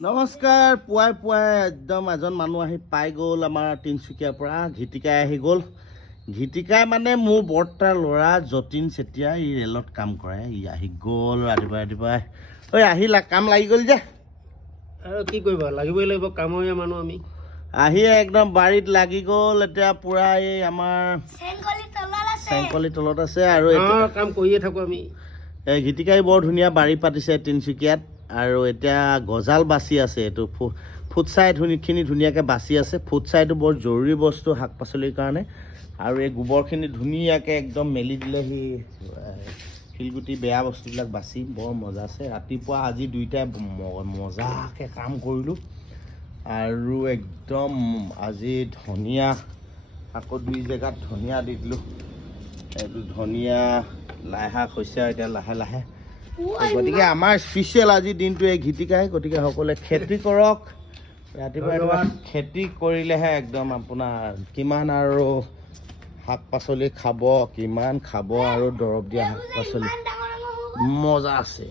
নমস্কাৰ পুৱাই পুৱাই একদম এজন মানুহ আহি পাই গ'ল আমাৰ তিনিচুকীয়াৰ পৰা ঘিটিকাই আহি গ'ল ঘিটিকাই মানে মোৰ বৰ্তাৰ ল'ৰা যতীন চেতিয়া ই ৰেলত কাম কৰে ই আহি গ'ল ৰাতিপুৱাই ঐ আহিলা কাম লাগি গ'ল যে আৰু কি কৰিবা লাগিবই লাগিব কামৰীয়া মানুহ আমি আহি একদম বাৰীত লাগি গ'ল এতিয়া পুৰা এই আমাৰ চেংকলি তলত আছে আৰু কাম কৰিয়ে থাকোঁ আমি এই ঘিটিকাই বৰ ধুনীয়া বাৰী পাতিছে তিনিচুকীয়াত আৰু এতিয়া গজাল বাচি আছে এইটো ফুটছাই খিনি ধুনীয়াকৈ বাচি আছে ফুটছাইটো বৰ জৰুৰী বস্তু শাক পাচলিৰ কাৰণে আৰু এই গোবৰখিনি ধুনীয়াকৈ একদম মেলি দিলে সি শিলগুটি বেয়া বস্তুবিলাক বাচি বৰ মজা আছে ৰাতিপুৱা আজি দুইটাই মজাকৈ কাম কৰিলোঁ আৰু একদম আজি ধনিয়া আকৌ দুই জেগাত ধনিয়া দি দিলোঁ এইটো ধনিয়া লাই শাক হৈছে এতিয়া লাহে লাহে গতিকে আমাৰ স্পেচিয়েল আজি দিনটো এই ঘিটিকাই গতিকে সকলোৱে খেতি কৰক ৰাতিপুৱা খেতি কৰিলেহে একদম আপোনাৰ কিমান আৰু শাক পাচলি খাব কিমান খাব আৰু দৰৱ দিয়া শাক পাচলি মজা আছে